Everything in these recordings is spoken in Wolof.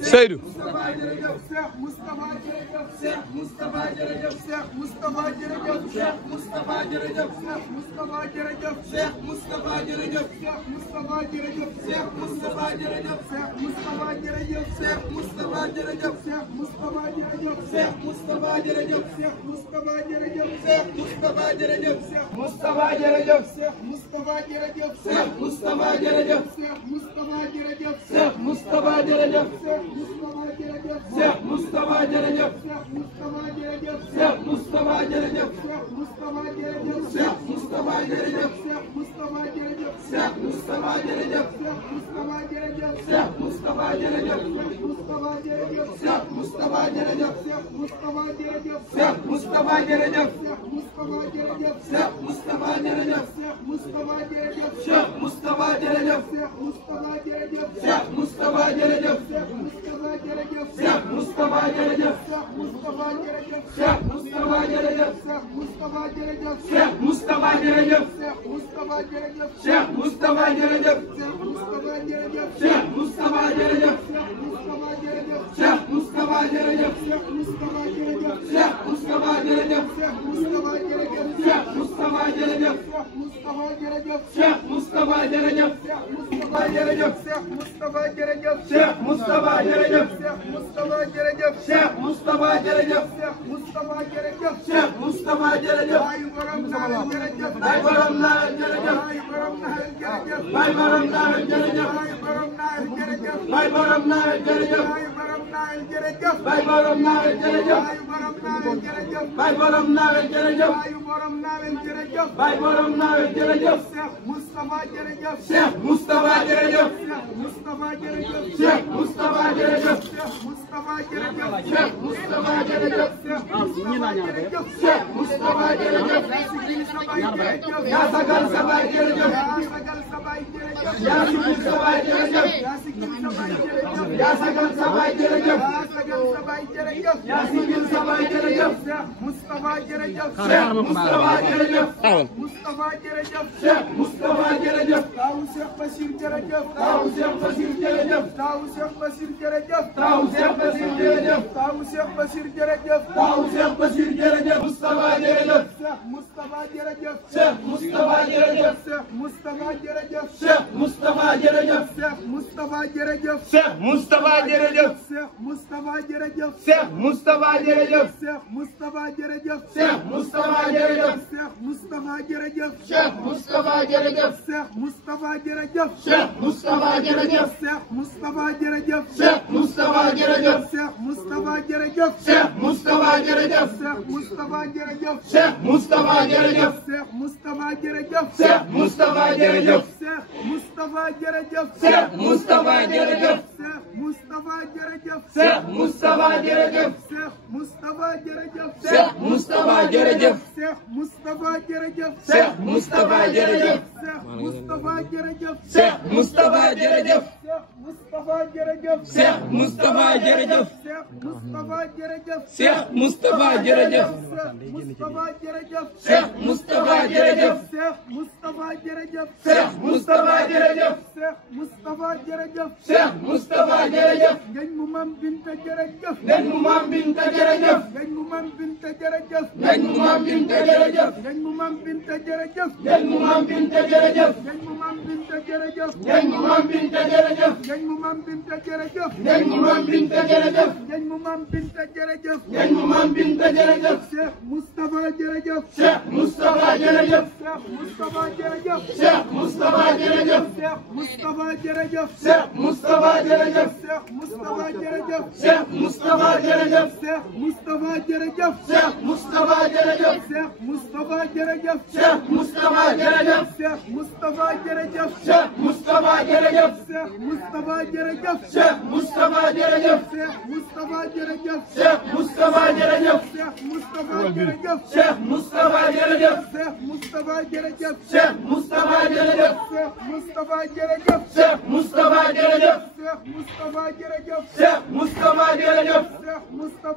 Seydou.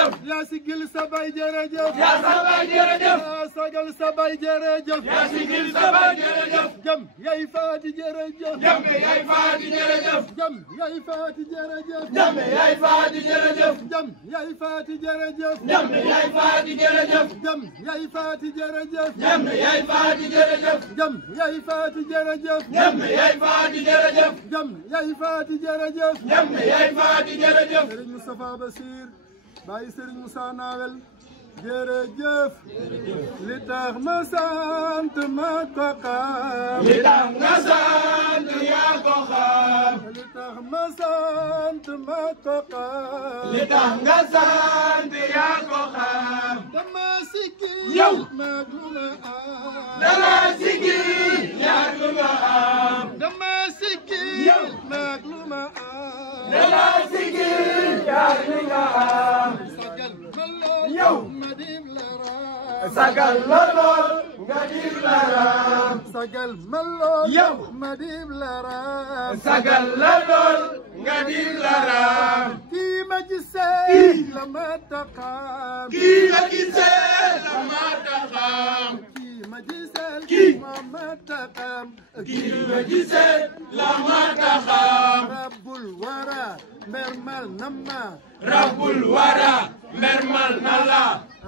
jërëjëf. yaa sigil sa bay jërëjëf. yaa sa bay jërëjëf. yaa sagal sa bay jërëjëf. yaa sigil sa bay jërëjëf. jam yaay faati jërëjëf. Jambe yaay faati jërëjëf. jam yaay faati jërëjëf. Jambe yaay faati jërëjëf. jam yaay faati jërëjëf. Jambe yaay faati jërëjëf. jam yaay faati jërëjëf. Jambe yaay faati jërëjëf. jam yaay faati jërëjëf. Jambe yaay faati jërëjëf. jam yaay faati jërëjëf. Jambe yaay faati jërëjëf. Serigne Moustapha Bassir Baye Serigne Moussa Nawel jërëjëf. li tax ma sant ma ko xam. li tax nga sant yaa ko xam. li tax ma sant ma ko xam. li tax nga sant yaa ko xam. dama sikki. yow. maag lu ma am. dama sikki. yaa lu nga am. dama sikki. yow. maag lu ma am. dama sikki. yaa lu nga am. sagal ma lool. yow. ma dim la raam. sagal la lool nga dim la raam. sagal ma lool. yow. ma dim la raam. sagal la lool nga dim la raam. kii ma gisee. la ma taxaam. kii nga gisee la ma taxaam. kii ma gisee. kii. ma ma taxaam. kii nga gisee la ma taxaam. rabbul wara mermal nama. rabbul wara mermal na la.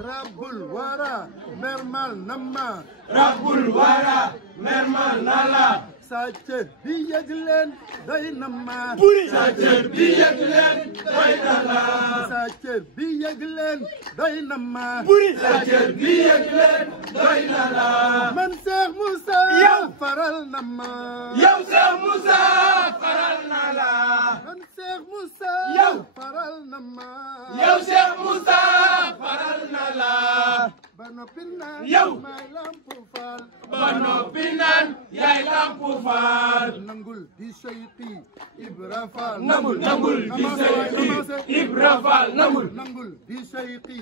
rabbul wara mermal nama. rabbul wara mermal na la. sa cër bi yëg leen doy na ma. sa cër bi yëg leen doy na la. sa cër bi yëg leen doy na ma. sa cër bi yëg leen doy na la. man Cheikh Moussa. yow. faral na ma. yow Cheikh Moussa faral na la. man Cheikh Moussa. yow. faral na ma. yow Cheikh Moussa faral na la. ba noppi naan. yow. may lampu faal. ba noppi naan yaay lampu faal. nangul di Seydi Ibra Faal. nangul di Seydi Ibra Faal. nangul di Seydi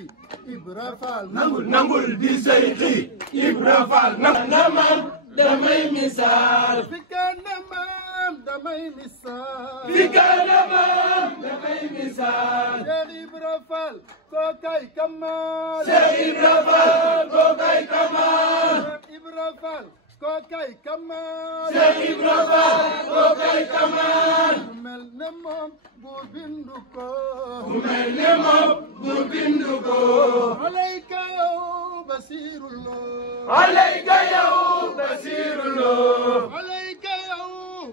Ibra Faal. nangul di Seydi Ibra Faal. na maam damay misaal. fi kana maam damay misaal. fi kana maam damay misaal. Cheikh Ibra Faal kookay kamal. Cheikh Ibra Faal kookay kamal. Cheikh Ibra Faal kookay kamal. Cheikh Ibra Faal kookay kamal. ku mel ne moom bu bindu ko. ku mel ne moom bu bindu ko. alayka yow Basirullah. alayka yow Basirullah. alayka yow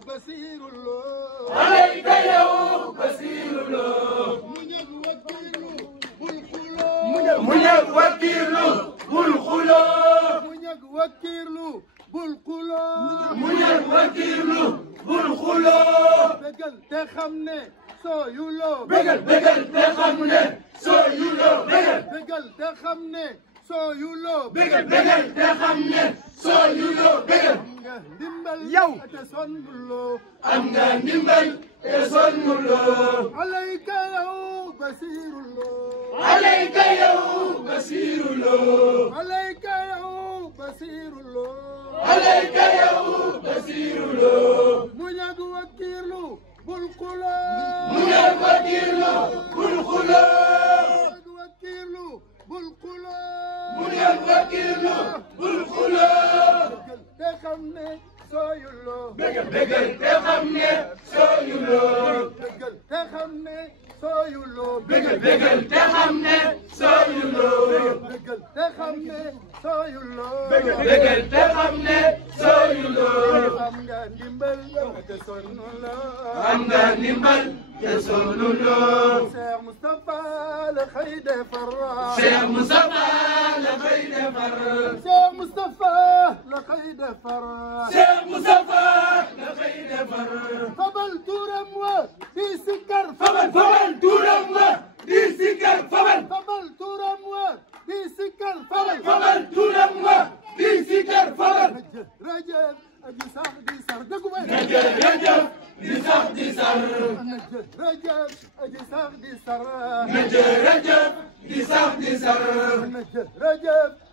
Basirullah. alayka yow Basirullah. muñal wakiilu bul xuloo. muñal wakiilu bul xuloo. muñal wakiilu bul xuloo. muñal wakiilu bul xuloo. bégal te xam ne sooyuloo. bégal te xam ne sooyuloo. bégal te xam ne sooyuloo. bégal te xam ne sooyuloo. bégal. am nga ndimbal. yow. te sonnuloo. am nga ndimbal te sonnuloo. alayka yow Basirullah. alayka yow Basirullah. alayka yow Basirullah. alayka yow Basirullah. muñal wakiilu bul xuloo. muñal wakiilu bul xuloo. muñal wakiilu bul xuloo. muñal wakiilu bul xuloo. bégal te xam ne sooyuloo. bégal te xam ne sooyuloo. bégal te xam ne sooyuloo. bégal te xam ne sooyuloo. bégal te xam ne sooyuloo. bégal te xam ne sooyuloo. am nga ndimbal te sonnuloo. am nga ndimbal te sonnuloo. Cheikh Moustapha la xëy defar. Cheikh Moustapha la xëy defar. Cheikh Moustapha la xëy defar. Cheikh Moustapha la xëy defar. fabal turam wa di sikkar. fabal turam wa di sikkar. fabal turam wa di sikkar. fabal turam wa di sikkar. rajab aji sax di sar dëggu may. jërëjëf di sax di sar. rajab aji sax di sar. jërëjëf di sax di sar. rajab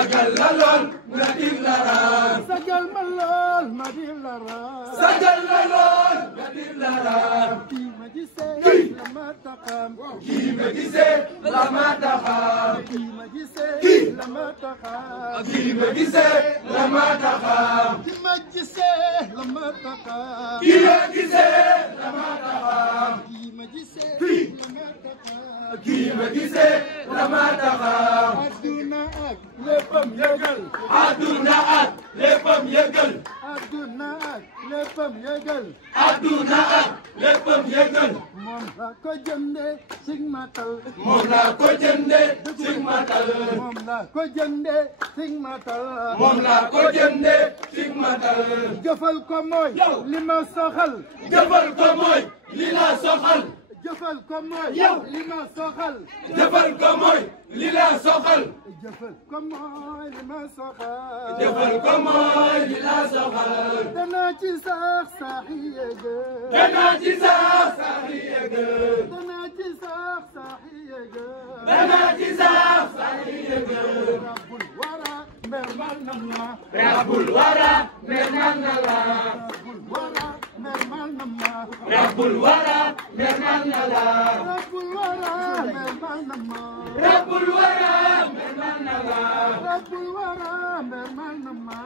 sagal la lool nga di la raam sagal ma lool ma di la raam sagal la lool nga di la raam kii ma gisee la ma taxam kii ma gisee la ma taxam kii ma gisee la ma taxam kii ma gisee la ma taxam kii ma gisee la ma taxam kii ma gisee la ma taxam kii ma gisee la ma taxam kii ma gisee la ma taxam adduna ak léppam yëgal adduna ak léppam yëgal adduna ak léppam yëgal adduna ak léppam yëgal moom la ko jëndee sig matal moom la ko jëndee sig matal moom la ko jëndee sig matal moom la ko jëndee sig matal jëfal ko mooy li ma soxal jëfal ko mooy li la soxal jëfal ko mooy li ma soxal jëfal ko mooy li la soxal jëfal ko mooy li ma soxal jëfal ko mooy li la soxal danaa ci sax sax yëgë danaa ci sax sax yëgë danaa ci sax sax yëgë danaa ci sax sax yëgë rabbul wara mer mal na ma rabbul wara mer mal na la rabbul wara mer mal na ma rabbul wara mer mal na la rabbul wara mer mal na ma rabbul wara mer mal na la rabbul wara mer mal na ma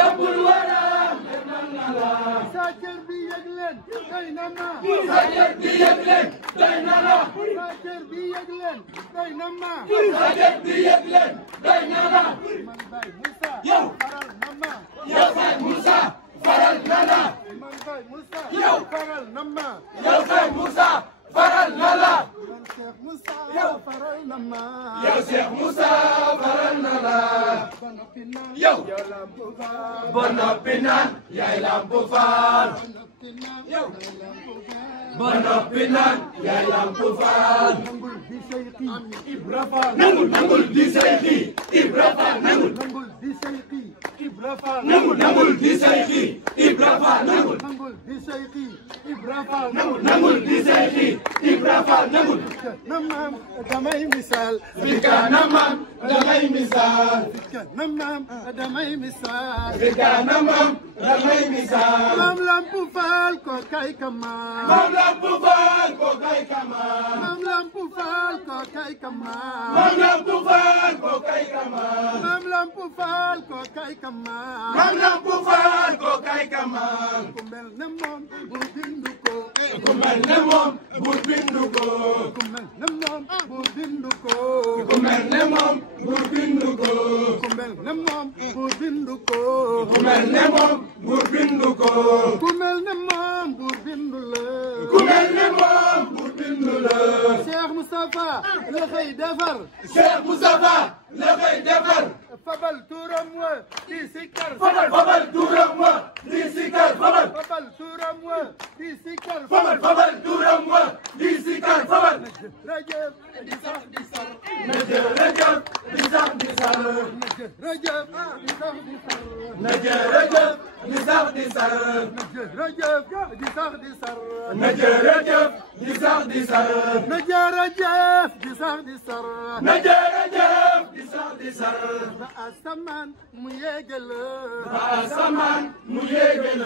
rabbul wara mer mal na la sa cër bi yëg leen doy na ma sa cër bi yëg leen doy na la sa cër bi yëg leen doy na ma sa cër bi yëg leen doy na la man Baye Moussa yow faral na ma yow Baye Moussa faral na la man Baye Moussa yow faral na ma yow Baye Moussa faral na la man Cheikh Moussa faral na ma yow Cheikh Moussa faral na la ba noppi naan yow Lamp Fall ba noppi naan yaay Lamp Fall ba noppi naan Lamp Fall ba noppi naan yaay Lamp Fall nangul di Seyki Ibra Fall nangul di Seyki Ibra Fall nangul di Seyki Ibra Fall nangul di Seyki Ibra Fall nangul di Seyki Ibra Fall nangul di Seyki Ibra Fall nangul na maam damay misaal fi kanamam damay misaal na maam damay misaal fi kanamam damay misaal maam Lamp Fall ko kay kamaan Maam Lamp Fall ko kay kamaan maam Lamp Fall ko kay kamaan Maam Lamp Fall ko kay kamaan maam Lamp Fall ko kay kamaan Maam Lamp Fall ko kay kamaan ku mel ne moom bu bindu ko ku mel ne moom bu bindu ko ku mel ne moom bu bindu ko ku mel ne moom bu bindu ko ku mel ne moom bu bindu ko ku mel ne moom bu bindu ko ku mel ne moom bu bindu la ku mel ne moom bu bindu la Cheikh Moustapha la koy defar Cheikh Moustapha la koy defar fabal turam wa di sikar fabal turam wa di sikar fabal turam wa di sikar fabal turam wa di sikar fabal Rajab di sax di sar na jërëjëf di sax di sar Rajab di sax di sar na jërëjëf di sax di sar Rajab di sax di sar na jërëjëf di sax di sar na jërëjëf di sax di sar na jërëjëf di sax di sar ba asamaan mu yéegal ba asamaan mu yéegal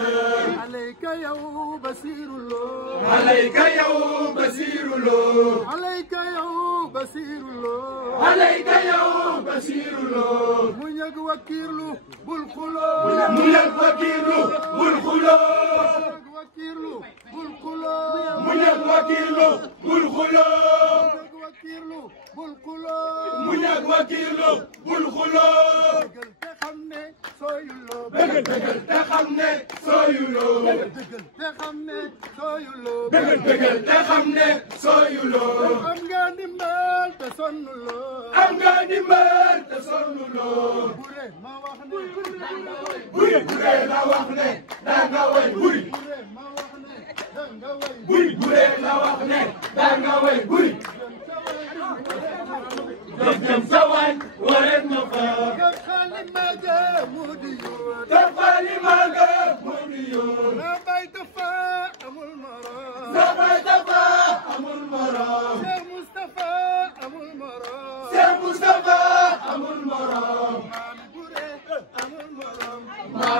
alayka yow Basirullah alayka yow Basirullah alayka yow Basirullah alayka yow Basirullah mu ñëg wakiirlu bul xuloo mu ñëg wakiirlu bul xuloo wakiirlu bul xuloo mu ñëg wakiirlu bul xuloo wakiirlu bul xuloo mu ñëg wakiirlu bul xuloo dëggal te xam ne sooyuloo dëggal te xam ne sooyuloo dëggal te xam ne sooyuloo dëggal te xam ne sooyuloo am nga ndimbal te sonnuloo am nga ndimbal te sonnuloo bure ma wax ne buri bure la wax ne danga way buri bure ma wax ne danga way buri bure la wax ne danga way buri jëm sa waay wareet ma fa nga xali maga mu di yoon dafali maga mu di yoon na bay tafa amul morom sa bay dafa amul morom Cheikh Moustapha amul morom Cheikh Moustapha amul morom maam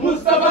Mustafa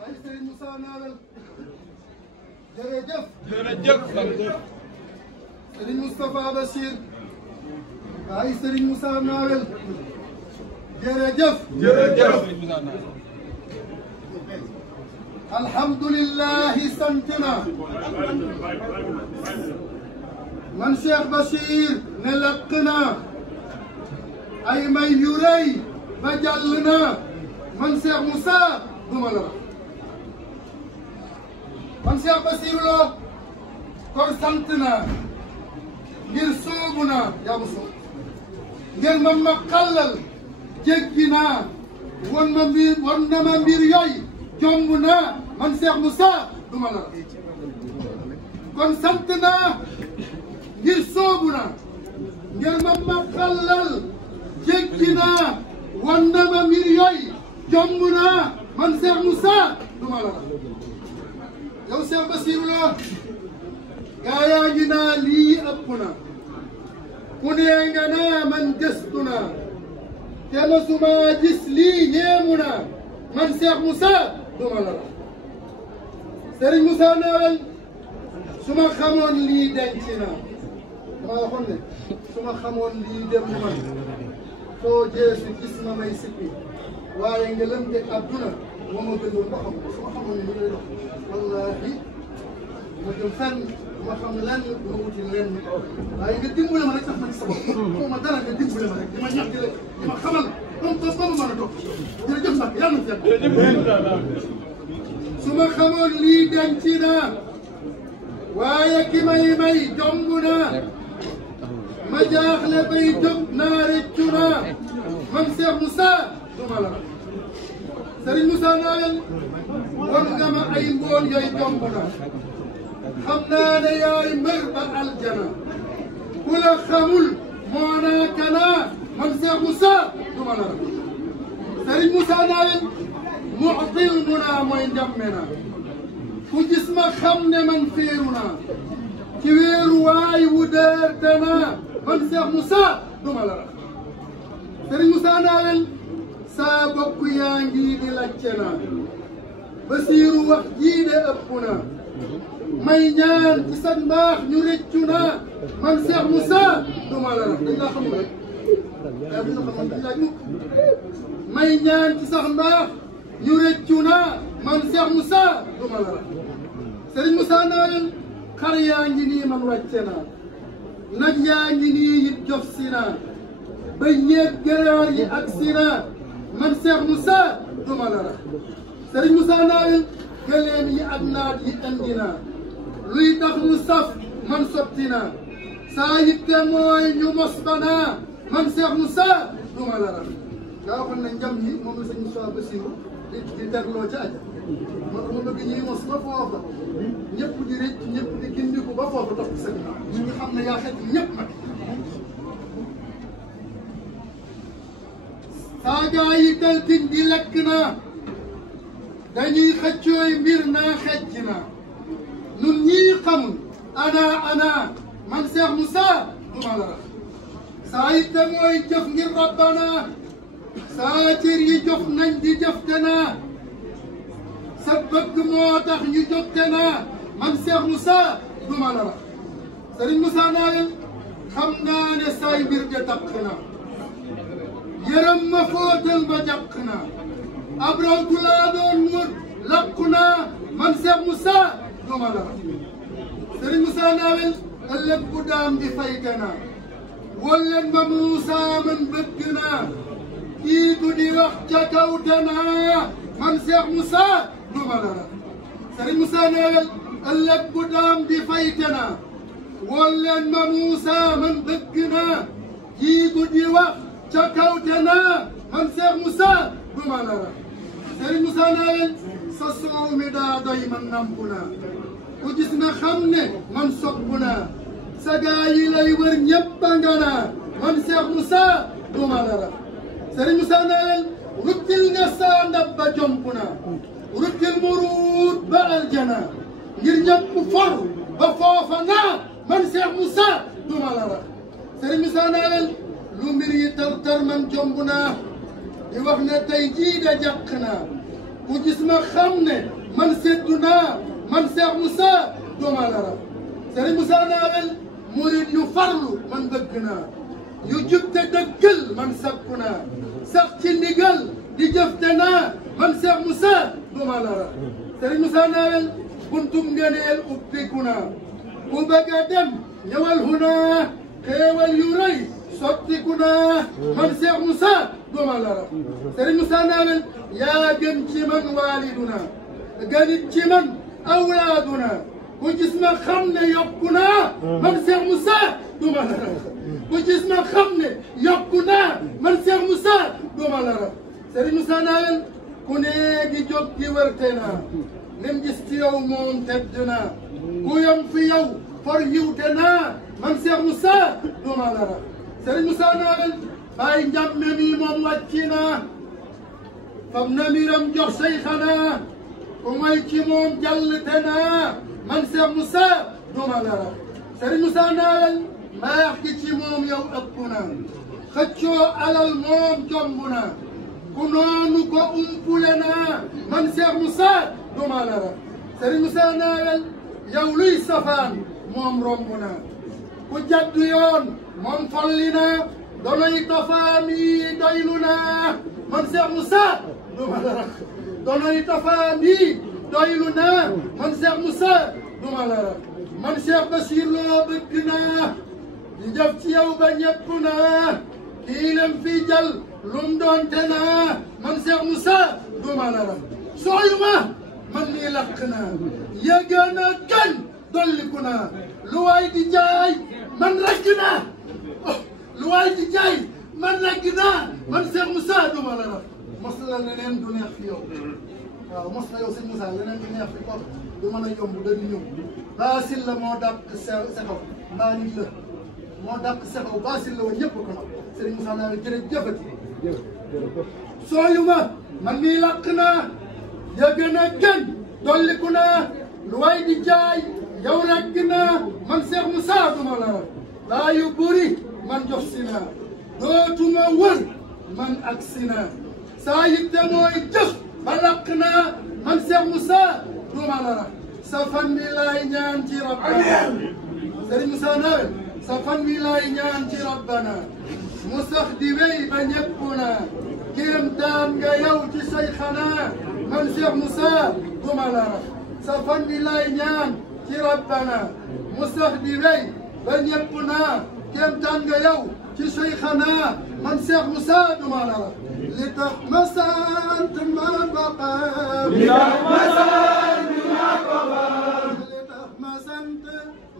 ay Serigne Moussa Nawel jërëjëf Serigne Moustapha Bachir ay Serigne Moussa Nawel jërëjëf alhamdulillah santna man Cheikh Bachir ne laqna ay may yu rëy ba jàll na man Cheikh Moussa duma la man Cheikh Bachir Lo kon sant naa ngir soobu naa yaa ma soob ngir ma xallal jéggi naa won na ma mbir yooyu jomb naa man Cheikh Moussa duma la kon sant naa ngir soobu naa ngir ma xallal jéggi naa won na ma mbir yooyu jomb naa man Cheikh Moussa duma la yow Cheikh Bachir Lo gaa yaa ngi naa lii ëpp na ku nee nga naa man gëstu naa te masuma gis lii ñeemu naa man Cheikh Moussa duma la Serigne Moussa Nawel su ma xamoon lii denc naa dama waxoon ne su ma xamoon lii dem man soo jeesu gis ma may sikki waaye nga lëmte àdduna moo ma gënoon ba xam su ma xamoon ne li ngay dox wallaahi ma jëm fenn ma xam lenn ma wuti lenn waaye nga dimbale ma rek sax ma ci sa bopp foo ma dara nga dimbale ma rek di ma ñax di ma xamal comme que ba ma mën a toog jërëjëf nag yàlla na fekk su ma xamoon lii denc naa waaye ki may jomb naa ma jaaxle bay jóg naa rëccu naa man Cheikh Moussa duma la Serigne Moussa Nawel won nga ma ay mbool yooyu jomb naa xam naa ne yaay mbër ba aljana ku la xamul moo naa kanaa man Cheikh Moussa duma la Serigne Moussa Nawel muxtil mu naa mooy njamme naa ku gis ma xam ne man féeru naa ci weeru waay wu dër danaa man Cheikh Moussa duma la Serigne Moussa Nawel saa bokk yaa ngi di lacce naa Basiiru wax jii de ëpp naa may ñaan ci sa mbaax ñu rëccu naa man Cheikh Moussa duma la dañ laa xamul rek yaa dina xam dañ laaj mukk may ñaan ci sax mbaax ñu rëccu naa man Cheikh Moussa duma la Serigne Moussa Nawel xar yaa ngi nii man wàcce naa nag yaa ngi nii yit jof si naa ba ñeeg gëraar yi ak si naa man Cheikh Moussa duma la Serigne Moussa Nawel gëleem yi ak naat yi andi naa luy tax mu saf man sotti naa saa yitte mooy ñu mos ba naa man Cheikh Moussa duma la nga waxoon ne njam yi moom la sëñ Moussa Bassirou di tegloo ca aja moo tax ma bëgg ñuy mos ba foofa ñëpp di rëcc ñëpp di gindiku ba foofa topp sa ginnaaw ñu xam ne yaa xet ñëpp nag saa gaa yi daltin di lekk naa dañuy xëccooy mbir naa xejj naa nun ñii xamul ana man Cheikh Moussa duma la saa yitte mooy jëf ngir rabbana saa cër yi jof nañ di jëfte naa sa bëgg moo tax ñu jógte naa man Cheikh Moussa duma la Serigne Moussa Nawel xam naa ne say mbir de takk naa yërëm ma fóotal ba jàq naa ab rawtu laa doon mur lakku naa man Cheikh Moussa duma la Serigne Moussa Nawel ëllëg bu daam di fayte naa wolleen ba Moussa man bëgg naa kiitu di wax ca kawte naa man Cheikh Moussa duma la Serigne Moussa Nawel ëllëg bu daam di fayte naa wolleen ba Moussa man bëgg naa kiitu di wax ca kawte naa man Cheikh Moussa duma la Serigne Moussa Nawel sa soow mi daa doy man nampu naa ku gis na xam ne man soppu naa sa gaa yi lay wër ñëpp a nga naa man Cheikh Moussa duma la Serigne Moussa Nawel ruttil nga saa ndab ba jomp naa ruttil mu ruut ba aljana ngir ñëpp for ba foofa naa man Cheikh Moussa duma la Serigne Moussa Nawel lu mbir yi tar man jomb naa di wax ne tey jii de jàq naa ku gis ma xam ne man seddu naa man Cheikh Moussa dooma la raw Serigne Moussa Nawel murid yu farlu man bëgg naa yu jub te dëggal man sakku naa sax ci ndigal di jëfte naa man Cheikh Moussa dooma la raw Serigne Moussa Nawel buntum ngëneel ubbiku naa ku bëgg a dem ñëwal hunaa xéewal yu rëy sottiku naa man Cheikh Moussa dooma la raw Serigne Moussa Nawel yaa gën ci man waaliduna gënit ci man awlaaduna ku gis ma xam ne yokku naa man Cheikh Moussa dooma la raw ku gis ma xam ne yokku naa man Cheikh Moussa dooma la raw Serigne Moussa Nawel ku ne gi jóg gi wërte naa lim gis ci yow moom tedd naa ku yam fi yow for yiwte naa man Cheikh Moussa dooma la raw Serigne Moussa Nawel bàyyi njàmme mi moom wàcci naa fam na miram jox seyxanaa ku may ci moom jàllte naa man Cheikh Moussa dooma la raw Serigne Moussa Nawel mbaax gi ci moom yow ëpp naa xëccoo alal moom jomb naa ku noonu ko umpule naa man Cheikh Moussa dooma la raw Serigne Moussa Nawel yow luy safaan moom romb naa ku jaddu yoon moom folli naa donoy tafaam yi doylu naa man Cheikh Moussa dooma la raw donoy tafaam yi doylu naa man Cheikh Moussa dooma la raw man Cheikh Bachir loo bëgg naa di jëf ci yow ba ñëpp naa kii lem fi jël lum doonte naa man Cheikh Moussa dooma la raw sooyuma man nii lakk naa yëgën a kan dolliku naa lu waay di jaay man ragg naa lu waay di jaay man ragg naa man Cheikh Moussa dooma la raw mos la leneen du neex fi yow waaw mos la yow sëñ Moussa leneen du neex fi ko du mën a yomb da di ñëw baasil la moo dàq sexaw mbaa nit la moo dàq sexaw baasil la woon ñëpp ko nag Serigne Moussa Nawel jërëjëfati sooyuma man nii lakk naa yëgën a gën dolliku naa lu waay di jaay yow ragg naa man Cheikh Moussa dooma la raw laa yu buri man jox si naa dootuma wër man ak si naa saa yitte mooy jëf ba lakk naa man Cheikh Moussa dooma la raw sa fan wi laay ñaan ci rabbana Serigne Moussa Nawel sa fan wi laay ñaan ci rabbana mu sax di wéy ba ñëpp naa kiram daan nga yow ci seyxana man Cheikh Moussa dooma la raw sa fan wi laay ñaan ci rabbana mu sax di wéy ba ñëpp naa kiram daan nga yow ci seyxana man Cheikh Moussa dooma la raw li tax ma sant ma baqaam li tax ma sant ma baqaam li tax ma sant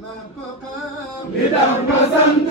ma baqaam li tax ma sant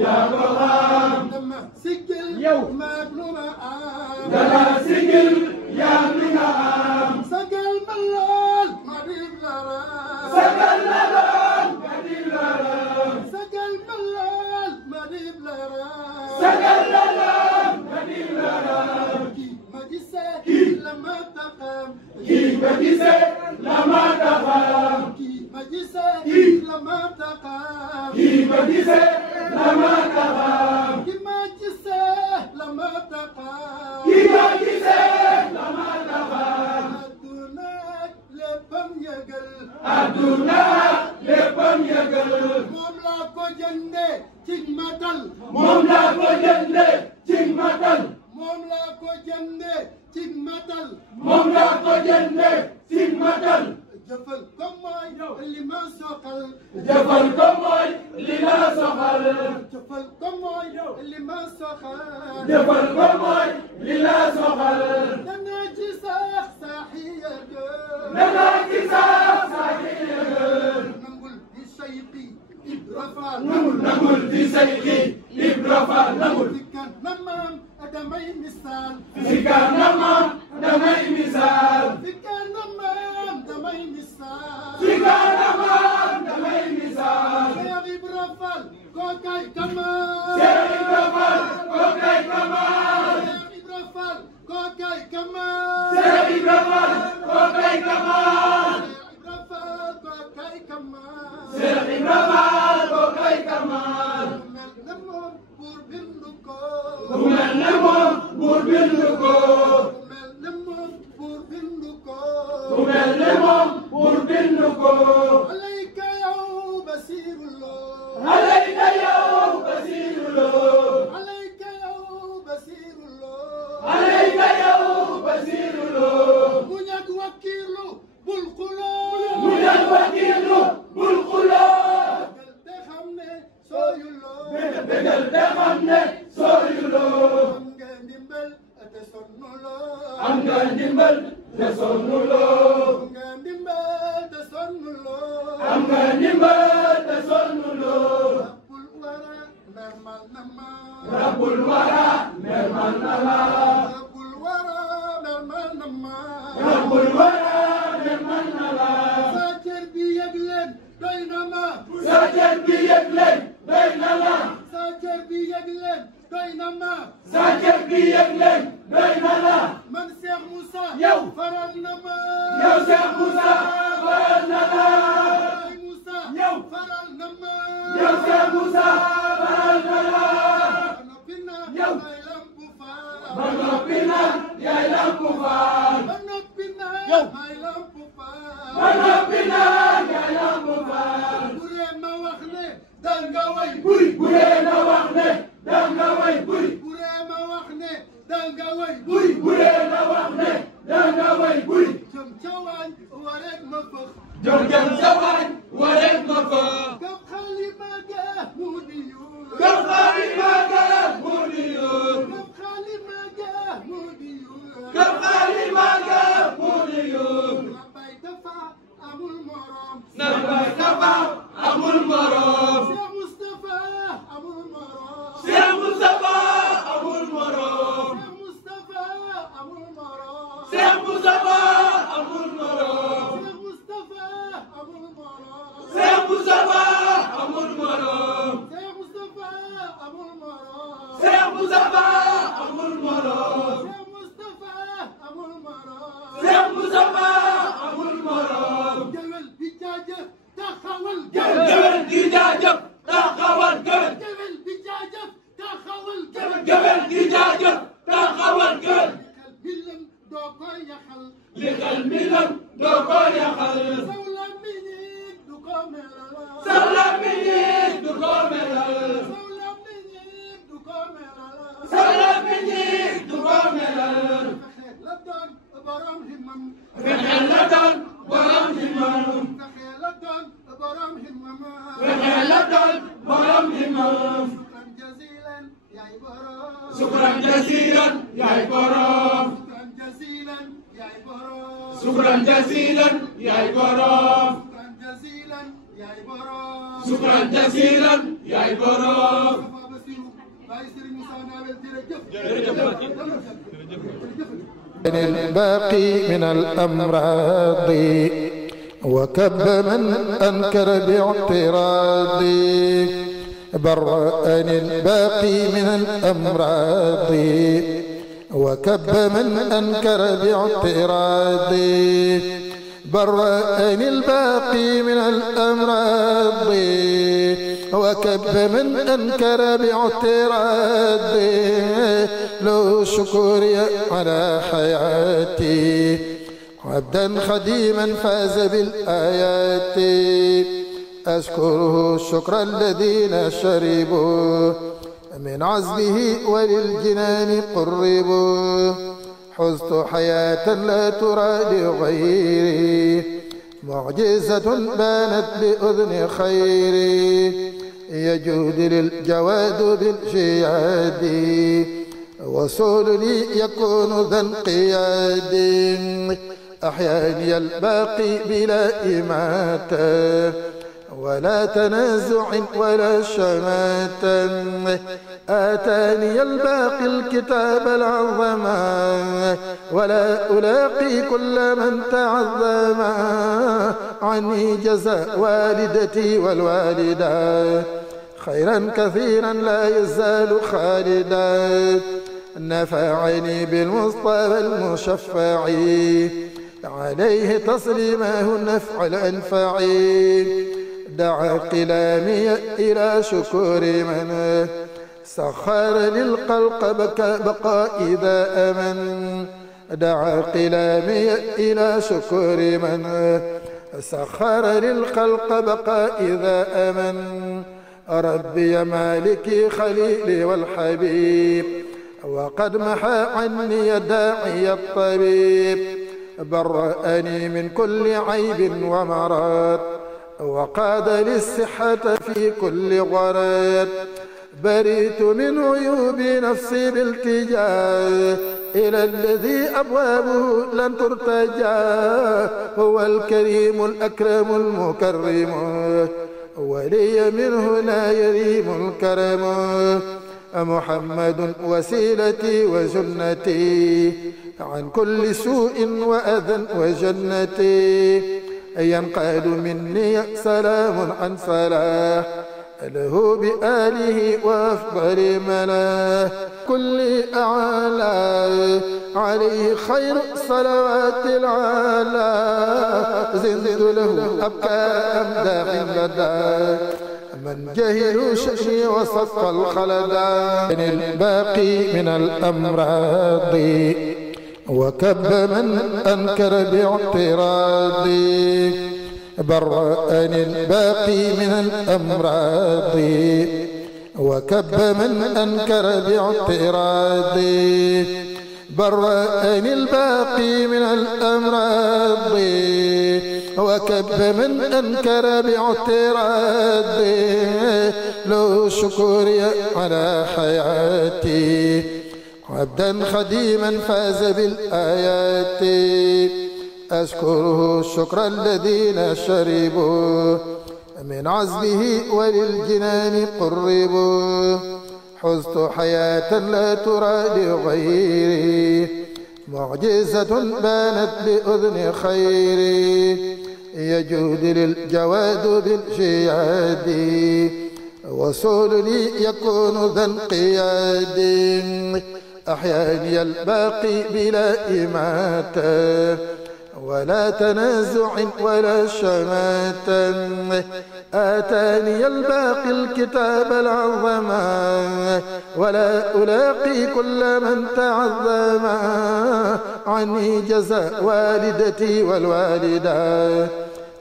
yaa baqaam dama sigil yow maag lu ma am dama sigil yaa lu ma am sagal ma lool ma dib la raam sagal ma lool ma dib la raam sagal ma lool ma dib la raam sagal ma lool ma dib la raam kii ma gisee kii la ma taxam kii ma gisee la ma taxam kii ma gisee kii la ma taxam kii ma gisee la ma taxam kii ma gisee la ma taxam kii ma gisee la ma taxam adduna léppam yëgal adduna léppam yëgal moom laa ko jëndee ci matal moom laa ko jëndee ci matal moom laa ko jëndee ci matal moom laa ko jëndee ci matal jëfal ko mooy li ma soxal jëfal ko mooy li la soxal jëfal ko mooy li ma soxal jëfal ko mooy li la soxal dana ci sax saxiya dana ci sax saxiya nangul di sayqi Ibra Faal nangul di sayqi Ibra Faal nangul di kan namam damay misaal di kan namam damay misaal di kan namam damay misaal di kan namam damay misaal Cheikh Ibra Faal kookay kamal Cheikh Ibra Faal kookay kamal Cheikh Ibra Faal kookay kamal Cheikh Ibra Faal kookay kamal Cheikh Ibra Faal kookay kamal mel ne moom buur bindu ko mel ne moom buur bindu ko mel ne moom buur bindu ku mel ne moom buur bind ko alayka yow Basiirullah alayka yow Basiirullah alayka yow Basiirullah alayka yow Basiirullah mu ñàkk wakiilu bul xuloo mu ñàkk wakiilu bul xuloo te xam ne sooyuloo bégal te xam ne sooyuloo am nga ndimbal te sonnuloo am nga ndimbal te sonnuloo am nga ndimbal te sonnuloo am nga ndimbal te sonnuloo rabbul wara mermal na ma rabbul wara mermal na la rabbul wara mermal na ma rabbul wara mermal na la sa cër bi yëg leen doy na ma sa cër bi yëg leen doy na la sa cër bi yëg leen doy na ma sa cër bi yëg leen doy na la man Cheikh Moussa yow faral na ma yow Cheikh Moussa faral na la Baye Moussa yow faral na ma yow Cheikh Moussa faral na la noppi na yow ay lampu faal ba noppi na yaay lampu faal ba noppi na ay lampu faal ba noppi na yaay lampu faal bu dee ma wax ne danga way buy bu dee na wax ne danga way buy bu dee ma wax ne danga way buy bu dee na wax ne danga way buy jëm ca waañ wa rek ma fëx jom jëm sa waañ wareet ma fa gab xalima ga mu di yuur gam xaalima ga mu di yuur gab xalima ga mu di yuur gam xaalima ga mu di yuur la bay dafa amul morom na bay Mustafa amul morom Cheikh Moustapha amul morom Cheikh Moustapha amul morom Cheikh Moustapha amul morom Cheikh Moustapha amul morom Cheikh Moustapha amul morom Cheikh Moustapha amul morom Cheikh Moustapha amul morom Cheikh Moustapha amul morom Cheikh Moustapha amul morom Cheikh Moustapha amul morom géwél bi jaajëf taxawal géwél gi jaajëf taxawal géwél géwél bi jaajëf taxawal géwél géwél gi jaajëf taxawal géwél xel bilam doo ko yaxal li xel mi lam doo ko yaxal saw làmmiñ du ko melal sa làmmiñ du ko melal saw làmmiñ du ko melal sa làmmiñ du ko melal fexe la doon borom himmam fexe la doon borom himmam fexe la doon borom himmam fexe la doon borom himmam shukran jazilan yaay borom sukran jasilan yaay borom shukran jazilan yaay borom sukran jasilan yaay borom shukran jazilan yaay borom sukran jasilan yaay borom Moustapha Bassirou Baye Serigne Moussa Nawel jërëjëf الباقي من الأمراض وكب من أنكر باعتراض برأني الباقي من الأمراض وكب من أنكر باعتراض برأني الباقي من الأمراض وكب من أنكر باعتراض له شكري على حياتي عبدا خديما فاز بالآيات أشكره الشكر الذين شربوا من عزله وللجنان قربوا حزت حياة لا ترى لغيري معجزة بانت بأذن خيري يجود للجواد بالجياد وصول لي يكون ذا انقياد أحياني الباقي بلا إماتة ولا تنازع ولا شماتة آتاني الباقي الكتاب العظما ولا ألاقي كل من تعظما عني جزاء والدتي والوالدة خيرا كثيرا لا يزال خالدا نفعني بالمصطفى المشفع عليه تسليمه النفع الأنفعي دعا قلامي إلى شكر من سخر للقلق بقى إذا أمن دعا قلامي إلى شكر من سخر للخلق بقاء إذا أمن ربي مالكي خليلي والحبيب وقد محى عني الداعي الطبيب برأني من كل عيب ومرض وقاد للصحة في كل غرض بريت من عيوب نفسي بالتجاه إلى الذي أبوابه لن ترتجى هو الكريم الأكرم المكرم ولي منه لا يريم الكرم محمد وسيلتي وجنتي عن كل سوء وأذى وجنتي ينقاد مني سلام عن صلاح له بآله وأفضل مناه كل أعلى عليه خير صلوات العالى زدت له أبكى أمداح لدى من جهلوا شأني وصف الخلدان الباقي من الأمراض وكب من أنكر باعتراضي برأني الباقي من الأمراض وكب من أنكر باعتراضي برأني الباقي من الأمراض وكب من أنكر باعتراضي له شكري على حياتي عبدا خديما فاز بالآيات أشكره الشكر الذين شربوا من عزبه وللجنان قربوا حزت حياة لا ترى لغيري معجزة بانت بأذن خيري يجود للجواد بالجياد وصول لي يكون ذا انقياد أحياني الباقي بلا إماتة ولا تنازع ولا شماتة آتاني الباقي الكتاب العظم ولا ألاقي كل من تعظم عني جزاء والدتي والوالدة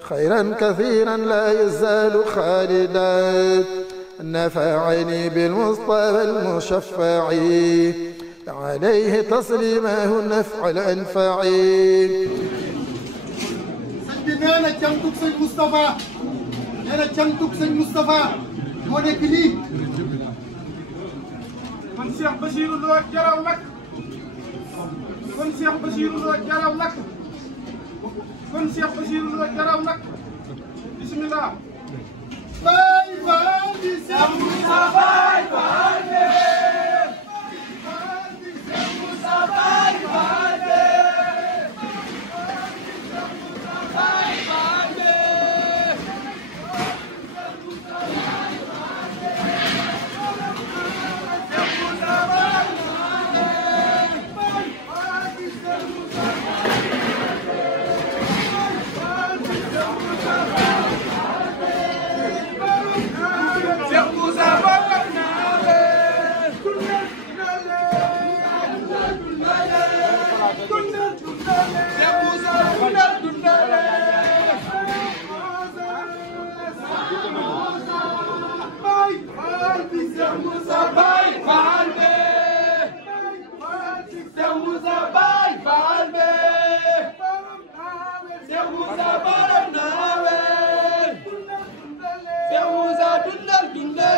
خيرا كثيرا لا يزال خالدا نفعني بالمصطفى المشفع عليه تسليمه النفع الأنفعي نانا جامتك سيد مصطفى نانا جامتك سيد مصطفى moo nekk nii kon Cheikh Bassirou Lo jaraw nag kon Cheikh Bassirou Lo jaraw nag kon Cheikh Bassirou Lo jaraw nag bismillah bay bay di Cheikh Moussa bay bay di Cheikh Moussa bay bay Dundal